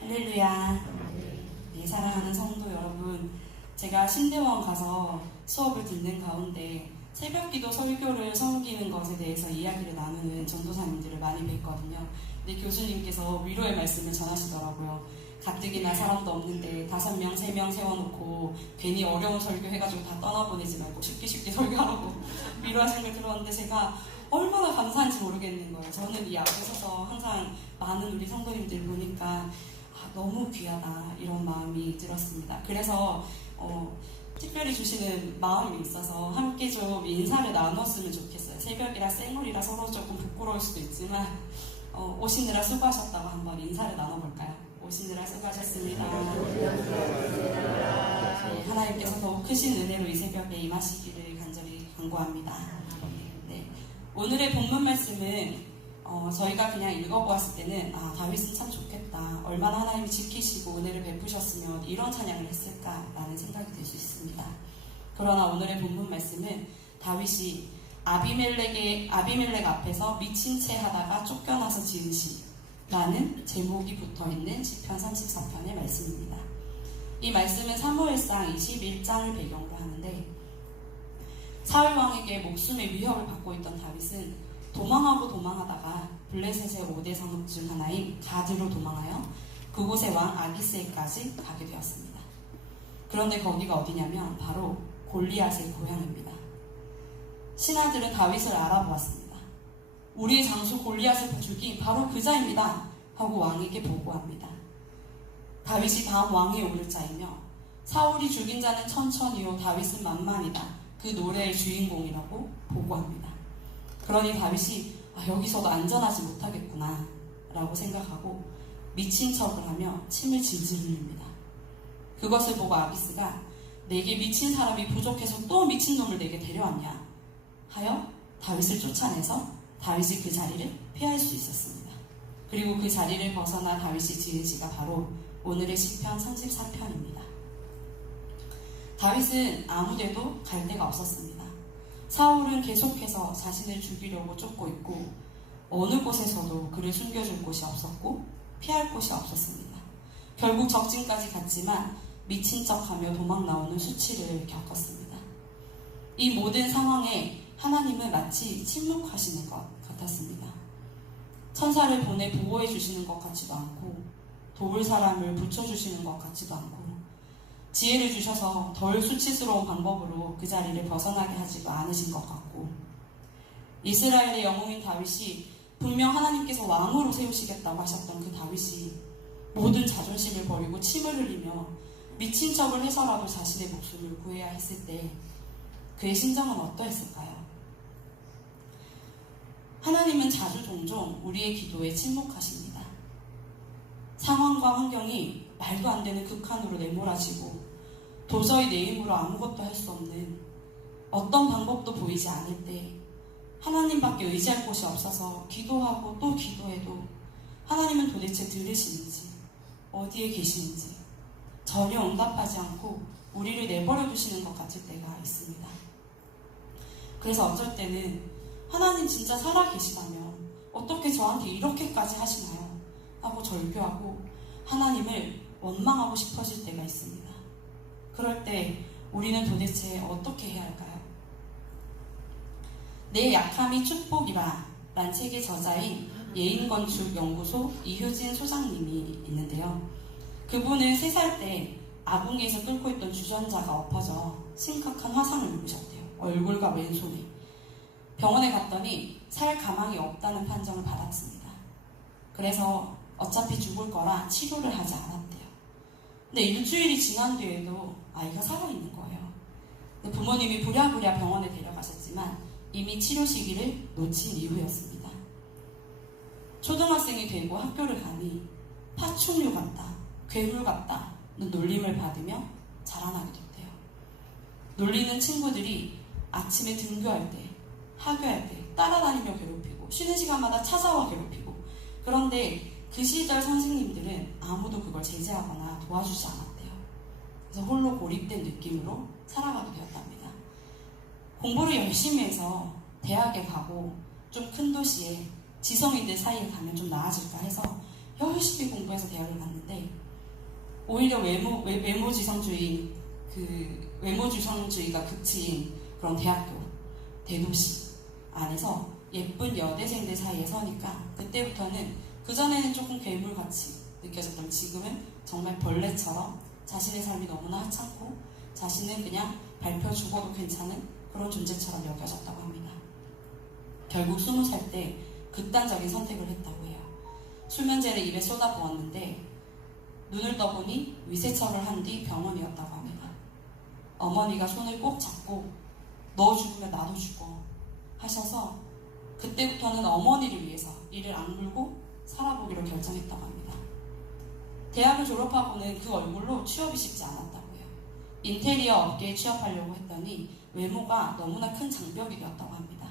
할렐루야. 네, 사랑하는 성도 여러분, 제가 신대원 가서 수업을 듣는 가운데 새벽기도 설교를 섬기는 것에 대해서 이야기를 나누는 전도사님들을 많이 뵀거든요. 근데 교수님께서 위로의 말씀을 전하시더라고요. 가뜩이나 사람도 없는데 5명, 3명 세워놓고 괜히 어려운 설교 해가지고 다 떠나보내지 말고 쉽게 설교하라고 위로하신 걸 들었는데 제가 얼마나 감사한지 모르겠는 거예요. 저는 이 앞에 서서 항상 많은 우리 성도님들 보니까 너무 귀하다 이런 마음이 들었습니다. 그래서 특별히 주시는 마음이 있어서 함께 좀 인사를 나눴으면 좋겠어요. 새벽이라 쌩얼이라 서로 조금 부끄러울 수도 있지만 오시느라 수고하셨다고 한번 인사를 나눠볼까요? 오시느라 수고하셨습니다. 네, 하나님께서 더욱 크신 은혜로 이 새벽에 임하시기를 간절히 간구합니다. 네, 오늘의 본문 말씀은 저희가 그냥 읽어보았을 때는 다윗은 참 좋겠다. 얼마나 하나님이 지키시고 은혜를 베푸셨으면 이런 찬양을 했을까라는 생각이 들 수 있습니다. 그러나 오늘의 본문 말씀은 다윗이 아비멜렉 앞에서 미친 채 하다가 쫓겨나서 지은 시라는 제목이 붙어있는 시편 34편의 말씀입니다. 이 말씀은 사무엘상 21장을 배경으로 하는데 사울 왕에게 목숨의 위협을 받고 있던 다윗은 도망하다가 블레셋의 5대 성읍 중 하나인 가드로 도망하여 그곳의 왕 아기스에까지 가게 되었습니다. 그런데 거기가 어디냐면 바로 골리앗의 고향입니다. 신하들은 다윗을 알아보았습니다. 우리의 장수 골리앗을 죽인 바로 그자입니다 하고 왕에게 보고합니다. 다윗이 다음 왕위에 오를 자이며 사울이 죽인 자는 천천히요 다윗은 만만이다. 그 노래의 주인공이라고 보고합니다. 그러니 다윗이 여기서도 안전하지 못하겠구나 라고 생각하고 미친 척을 하며 침을 질질 흘립니다. 그것을 보고 아기스가 내게 미친 사람이 부족해서 또 미친놈을 내게 데려왔냐 하여 다윗을 쫓아내서 다윗이 그 자리를 피할 수 있었습니다. 그리고 그 자리를 벗어나 다윗이 지은 시가 바로 오늘의 시편 34편입니다. 다윗은 아무데도 갈 데가 없었습니다. 사울은 계속해서 자신을 죽이려고 쫓고 있고 어느 곳에서도 그를 숨겨줄 곳이 없었고 피할 곳이 없었습니다. 결국 적진까지 갔지만 미친 척하며 도망 나오는 수치를 겪었습니다. 이 모든 상황에 하나님은 마치 침묵하시는 것 같았습니다. 천사를 보내 보호해 주시는 것 같지도 않고 도울 사람을 붙여주시는 것 같지도 않고 지혜를 주셔서 덜 수치스러운 방법으로 그 자리를 벗어나게 하지도 않으신 것 같고 이스라엘의 영웅인 다윗이 분명 하나님께서 왕으로 세우시겠다고 하셨던 그 다윗이 모든 자존심을 버리고 침을 흘리며 미친 척을 해서라도 자신의 목숨을 구해야 했을 때 그의 심정은 어떠했을까요? 하나님은 자주 종종 우리의 기도에 침묵하십니다. 상황과 환경이 말도 안 되는 극한으로 내몰아지고 도저히 내 힘으로 아무것도 할 수 없는 어떤 방법도 보이지 않을 때 하나님밖에 의지할 곳이 없어서 기도하고 또 기도해도 하나님은 도대체 들으시는지 어디에 계시는지 전혀 응답하지 않고 우리를 내버려 두시는 것 같을 때가 있습니다. 그래서 어쩔 때는 하나님 진짜 살아계시다면 어떻게 저한테 이렇게까지 하시나요? 하고 절규하고 하나님을 원망하고 싶어질 때가 있습니다. 그럴 때 우리는 도대체 어떻게 해야 할까요? 내 약함이 축복이라 란 책의 저자인 예인건축연구소 이효진 소장님이 있는데요. 그분은 3살 때 아궁이에서 끓고 있던 주전자가 엎어져 심각한 화상을 입으셨대요. 얼굴과 왼손에. 병원에 갔더니 살 가망이 없다는 판정을 받았습니다. 그래서 어차피 죽을 거라 치료를 하지 않았대요. 근데 일주일이 지난 뒤에도 아이가 살아있는 거예요. 부모님이 부랴부랴 병원에 데려가셨지만 이미 치료 시기를 놓친 이후였습니다. 초등학생이 되고 학교를 가니 파충류 같다, 괴물 같다는 놀림을 받으며 자라나게 됐대요. 놀리는 친구들이 아침에 등교할 때, 하교할 때 따라다니며 괴롭히고 쉬는 시간마다 찾아와 괴롭히고 그런데 그 시절 선생님들은 아무도 그걸 제재하거나 도와주지 않았대요. 그래서 홀로 고립된 느낌으로 살아가게 되었답니다. 공부를 열심히 해서 대학에 가고 좀 큰 도시에 지성인들 사이에 가면 좀 나아질까 해서 열심히 공부해서 대학을 갔는데 오히려 외모지상주의가 그치인 그런 대학교, 대도시 안에서 예쁜 여대생들 사이에 서니까 그때부터는 그전에는 조금 괴물같이 느껴졌던 지금은 정말 벌레처럼 자신의 삶이 너무나 하찮고 자신은 그냥 밟혀 죽어도 괜찮은 그런 존재처럼 여겨졌다고 합니다. 결국 20살 때 극단적인 선택을 했다고 해요. 수면제를 입에 쏟아부었는데 눈을 떠보니 위세처를 한 뒤 병원이었다고 합니다. 어머니가 손을 꼭 잡고 너 죽으면 나도 죽어 하셔서 그때부터는 어머니를 위해서 이를 악물고 살아보기로 결정했다고 합니다. 대학을 졸업하고는 그 얼굴로 취업이 쉽지 않았다고 해요. 인테리어 업계에 취업하려고 했더니 외모가 너무나 큰 장벽이 되었다고 합니다.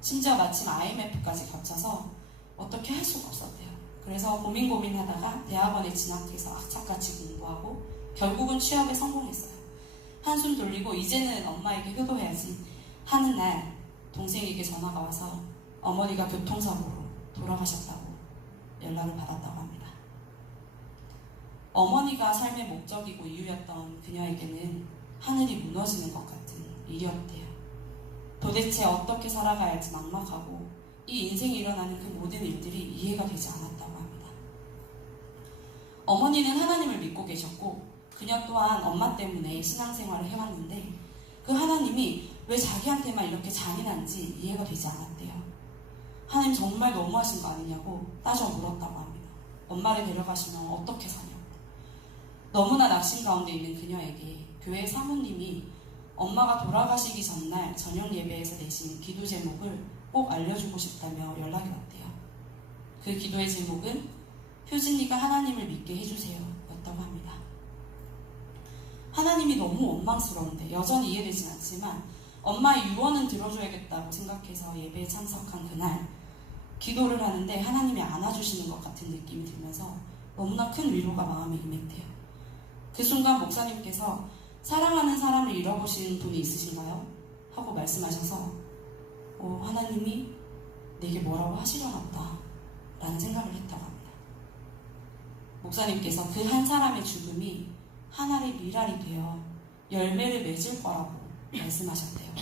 심지어 마침 IMF까지 겹쳐서 어떻게 할 수가 없었대요. 그래서 고민하다가 대학원에 진학해서 악착같이 공부하고 결국은 취업에 성공했어요. 한숨 돌리고 이제는 엄마에게 효도해야지 하는 날 동생에게 전화가 와서 어머니가 교통사고로 돌아가셨다고 연락을 받았다고 합니다. 어머니가 삶의 목적이고 이유였던 그녀에게는 하늘이 무너지는 것 같은 일이었대요. 도대체 어떻게 살아가야 할지 막막하고 이 인생에 일어나는 그 모든 일들이 이해가 되지 않았다고 합니다. 어머니는 하나님을 믿고 계셨고 그녀 또한 엄마 때문에 신앙생활을 해왔는데 그 하나님이 왜 자기한테만 이렇게 잔인한지 이해가 되지 않았대요. 하나님 정말 너무하신 거 아니냐고 따져 물었다고 합니다. 엄마를 데려가시면 어떻게 사냐고. 너무나 낙심 가운데 있는 그녀에게 교회 사모님이 엄마가 돌아가시기 전날 저녁 예배에서 내신 기도 제목을 꼭 알려주고 싶다며 연락이 왔대요. 그 기도의 제목은 효진이가 하나님을 믿게 해주세요 였다고 합니다. 하나님이 너무 원망스러운데 여전히 이해되진 않지만 엄마의 유언은 들어줘야겠다고 생각해서 예배에 참석한 그날 기도를 하는데 하나님이 안아주시는 것 같은 느낌이 들면서 너무나 큰 위로가 마음에 임했대요. 그 순간 목사님께서 사랑하는 사람을 잃어보신 분이 있으신가요? 하고 말씀하셔서 하나님이 내게 뭐라고 하시려나 보다 라는 생각을 했다고 합니다. 목사님께서 그 한 사람의 죽음이 하나의 미랄이 되어 열매를 맺을 거라고 말씀하셨대요.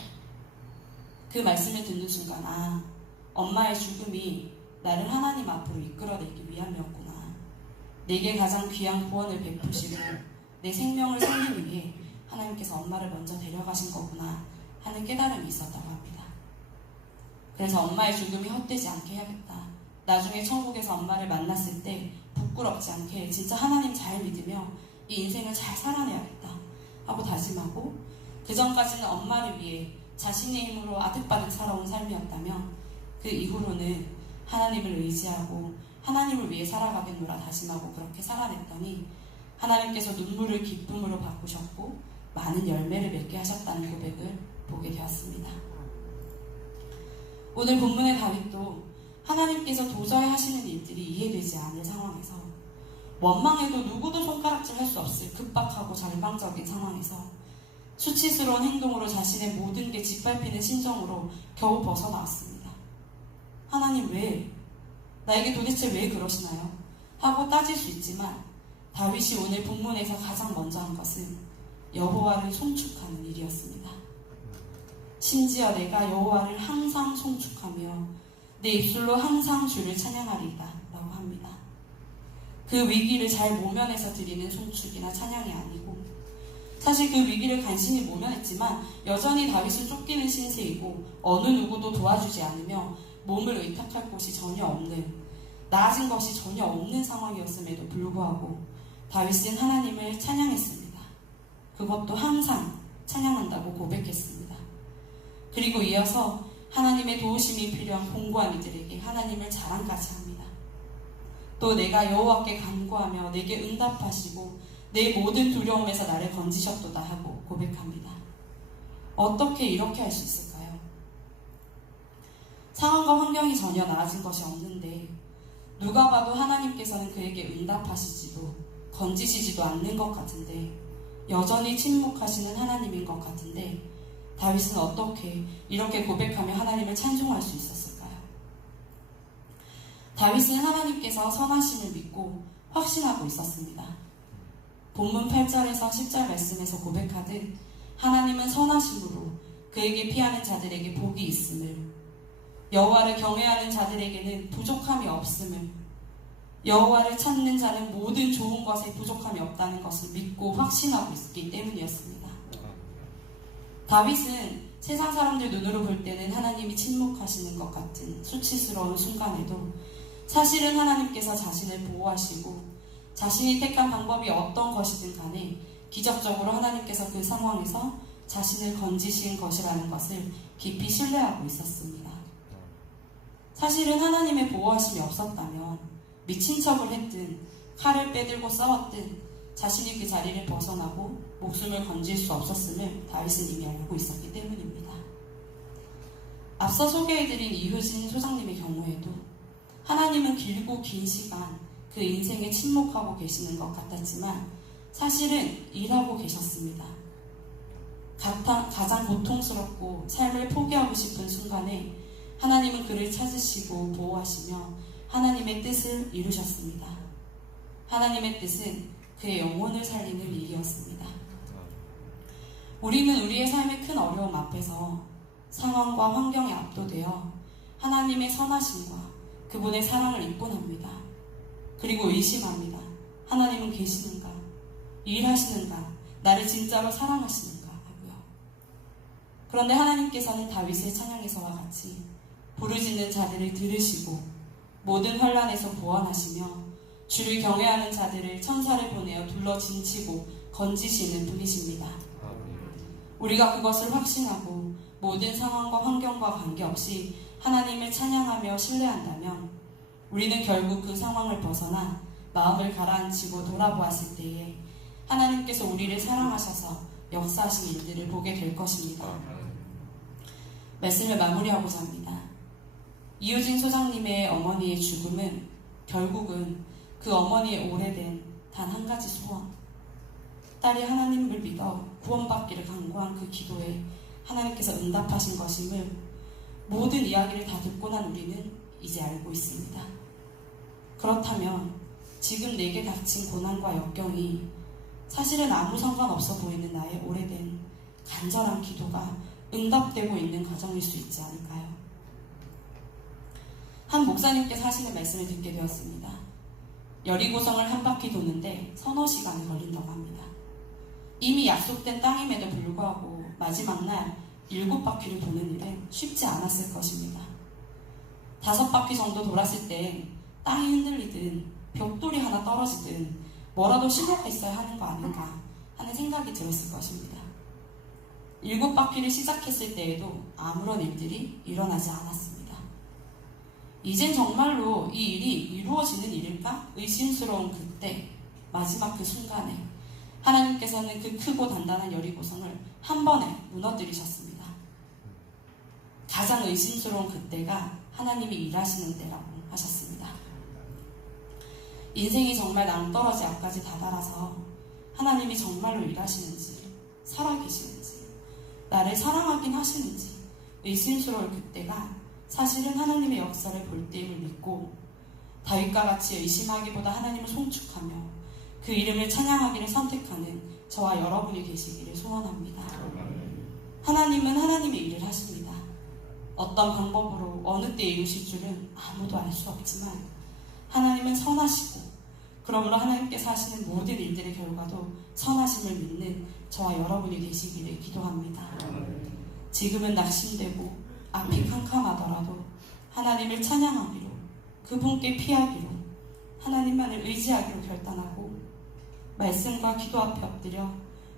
그 말씀을 듣는 순간 엄마의 죽음이 나를 하나님 앞으로 이끌어내기 위함이었구나. 내게 가장 귀한 구원을 베푸시고 내 생명을 살리기 위해 하나님께서 엄마를 먼저 데려가신 거구나 하는 깨달음이 있었다고 합니다. 그래서 엄마의 죽음이 헛되지 않게 해야겠다. 나중에 천국에서 엄마를 만났을 때 부끄럽지 않게 진짜 하나님 잘 믿으며 이 인생을 잘 살아내야겠다 하고 다짐하고 그 전까지는 엄마를 위해 자신의 힘으로 아득바득 살아온 삶이었다면 그 이후로는 하나님을 의지하고 하나님을 위해 살아가겠노라 다짐하고 그렇게 살아냈더니 하나님께서 눈물을 기쁨으로 바꾸셨고 많은 열매를 맺게 하셨다는 고백을 보게 되었습니다. 오늘 본문의 다윗도 하나님께서 도저히 하시는 일들이 이해되지 않을 상황에서 원망해도 누구도 손가락질 할 수 없을 급박하고 절망적인 상황에서 수치스러운 행동으로 자신의 모든 게 짓밟히는 심정으로 겨우 벗어나왔습니다. 하나님 왜? 나에게 도대체 왜 그러시나요? 하고 따질 수 있지만 다윗이 오늘 본문에서 가장 먼저 한 것은 여호와를 송축하는 일이었습니다. 심지어 내가 여호와를 항상 송축하며 내 입술로 항상 주를 찬양하리이다 라고 합니다. 그 위기를 잘 모면해서 드리는 송축이나 찬양이 아니고 사실 그 위기를 간신히 모면했지만 여전히 다윗은 쫓기는 신세이고 어느 누구도 도와주지 않으며 몸을 의탁할 곳이 전혀 없는 나아진 것이 전혀 없는 상황이었음에도 불구하고 다윗은 하나님을 찬양했습니다. 그것도 항상 찬양한다고 고백했습니다. 그리고 이어서 하나님의 도우심이 필요한 공고한 이들에게 하나님을 자랑까지 합니다. 또 내가 여호와께 간구하며 내게 응답하시고 내 모든 두려움에서 나를 건지셨도다 하고 고백합니다. 어떻게 이렇게 할 수 있을까요? 상황과 환경이 전혀 나아진 것이 없는데 누가 봐도 하나님께서는 그에게 응답하시지도 건지시지도 않는 것 같은데 여전히 침묵하시는 하나님인 것 같은데 다윗은 어떻게 이렇게 고백하며 하나님을 찬송할 수 있었을까요? 다윗은 하나님께서 선하심을 믿고 확신하고 있었습니다. 본문 8절에서 10절 말씀에서 고백하듯 하나님은 선하심으로 그에게 피하는 자들에게 복이 있음을, 여호와를 경외하는 자들에게는 부족함이 없음을, 여호와를 찾는 자는 모든 좋은 것에 부족함이 없다는 것을 믿고 확신하고 있기 때문이었습니다. 다윗은 세상 사람들 눈으로 볼 때는 하나님이 침묵하시는 것 같은 수치스러운 순간에도 사실은 하나님께서 자신을 보호하시고 자신이 택한 방법이 어떤 것이든 간에 기적적으로 하나님께서 그 상황에서 자신을 건지신 것이라는 것을 깊이 신뢰하고 있었습니다. 사실은 하나님의 보호하심이 없었다면 미친 척을 했든 칼을 빼들고 싸웠든 자신이 그 자리를 벗어나고 목숨을 건질 수 없었음을 다윗은 이미 알고 있었기 때문입니다. 앞서 소개해드린 이효진 소장님의 경우에도 하나님은 길고 긴 시간 그 인생에 침묵하고 계시는 것 같았지만 사실은 일하고 계셨습니다. 가장 고통스럽고 삶을 포기하고 싶은 순간에 하나님은 그를 찾으시고 보호하시며 하나님의 뜻을 이루셨습니다. 하나님의 뜻은 그의 영혼을 살리는 일이었습니다. 우리는 우리의 삶의 큰 어려움 앞에서 상황과 환경에 압도되어 하나님의 선하심과 그분의 사랑을 입분합니다. 그리고 의심합니다. 하나님은 계시는가? 일하시는가? 나를 진짜로 사랑하시는가? 하고요. 그런데 하나님께서는 다윗의 찬양에서와 같이 부르짖는 자들을 들으시고 모든 환난에서 보완하시며 주를 경외하는 자들을 천사를 보내어 둘러 진치고 건지시는 분이십니다. 우리가 그것을 확신하고 모든 상황과 환경과 관계없이 하나님을 찬양하며 신뢰한다면 우리는 결국 그 상황을 벗어나 마음을 가라앉히고 돌아보았을 때에 하나님께서 우리를 사랑하셔서 역사하신 일들을 보게 될 것입니다. 말씀을 마무리하고자 합니다. 이효진 소장님의 어머니의 죽음은 결국은 그 어머니의 오래된 단 한 가지 소원, 딸이 하나님을 믿어 구원받기를 간구한 그 기도에 하나님께서 응답하신 것임을 모든 이야기를 다 듣고 난 우리는 이제 알고 있습니다. 그렇다면 지금 내게 닥친 고난과 역경이 사실은 아무 상관없어 보이는 나의 오래된 간절한 기도가 응답되고 있는 과정일 수 있지 않을까요? 한 목사님께서 하시는 말씀을 듣게 되었습니다. 여리고성을 한 바퀴 도는데 서너 시간이 걸린다고 합니다. 이미 약속된 땅임에도 불구하고 마지막 날 7바퀴를 도는 일은 쉽지 않았을 것입니다. 5바퀴 정도 돌았을 때 땅이 흔들리든 벽돌이 하나 떨어지든 뭐라도 신호가 있어야 하는 거 아닌가 하는 생각이 들었을 것입니다. 7바퀴를 시작했을 때에도 아무런 일들이 일어나지 않았습니다. 이젠 정말로 이 일이 이루어지는 일일까? 의심스러운 그때, 마지막 그 순간에 하나님께서는 그 크고 단단한 여리고성을 한 번에 무너뜨리셨습니다. 가장 의심스러운 그때가 하나님이 일하시는 때라고 하셨습니다. 인생이 정말 낭떠러지 앞까지 다다라서 하나님이 정말로 일하시는지, 살아계시는지, 나를 사랑하긴 하시는지 의심스러울 그때가 사실은 하나님의 역사를 볼 때임을 믿고 다윗과 같이 의심하기보다 하나님을 송축하며 그 이름을 찬양하기를 선택하는 저와 여러분이 계시기를 소원합니다. 하나님은 하나님의 일을 하십니다. 어떤 방법으로 어느 때 이루실 줄은 아무도 알 수 없지만 하나님은 선하시고 그러므로 하나님께서 하시는 모든 일들의 결과도 선하심을 믿는 저와 여러분이 되시기를 기도합니다. 지금은 낙심되고 앞이 캄캄하더라도 하나님을 찬양하기로, 그분께 피하기로, 하나님만을 의지하기로 결단하고 말씀과 기도 앞에 엎드려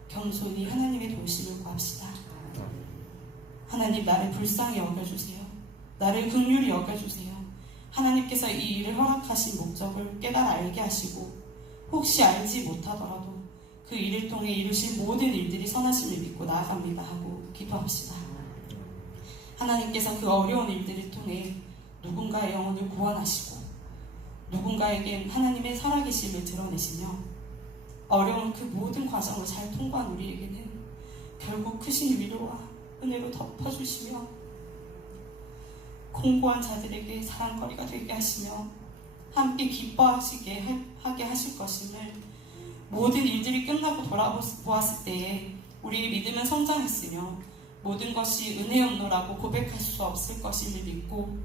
겸손히 하나님의 도우심을 구합시다. 하나님, 나를 불쌍히 여겨주세요. 나를 긍휼히 여겨주세요. 하나님께서 이 일을 허락하신 목적을 깨달아 알게 하시고 혹시 알지 못하더라도 그 일을 통해 이루실 모든 일들이 선하심을 믿고 나아갑니다 하고 기도합시다. 하나님께서 그 어려운 일들을 통해 누군가의 영혼을 구원하시고 누군가에겐 하나님의 살아계심을 드러내시며 어려운 그 모든 과정을 잘 통과한 우리에게는 결국 크신 위로와 은혜로 덮어주시며 공고한 자들에게 사랑거리가 되게 하시며 함께 기뻐하시게 하게 하실 것임을, 모든 일들이 끝나고 돌아보았을 때에 우리의 믿음은 성장했으며 모든 것이 은혜였노라고 고백할 수 없을 것임을 믿고,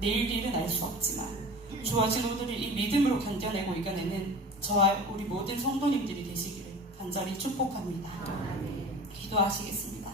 내일 일은 알 수 없지만 주어진 오늘을 이 믿음으로 견뎌내고 이겨내는 저와 우리 모든 성도님들이 되시기를 간절히 축복합니다. 기도하시겠습니다.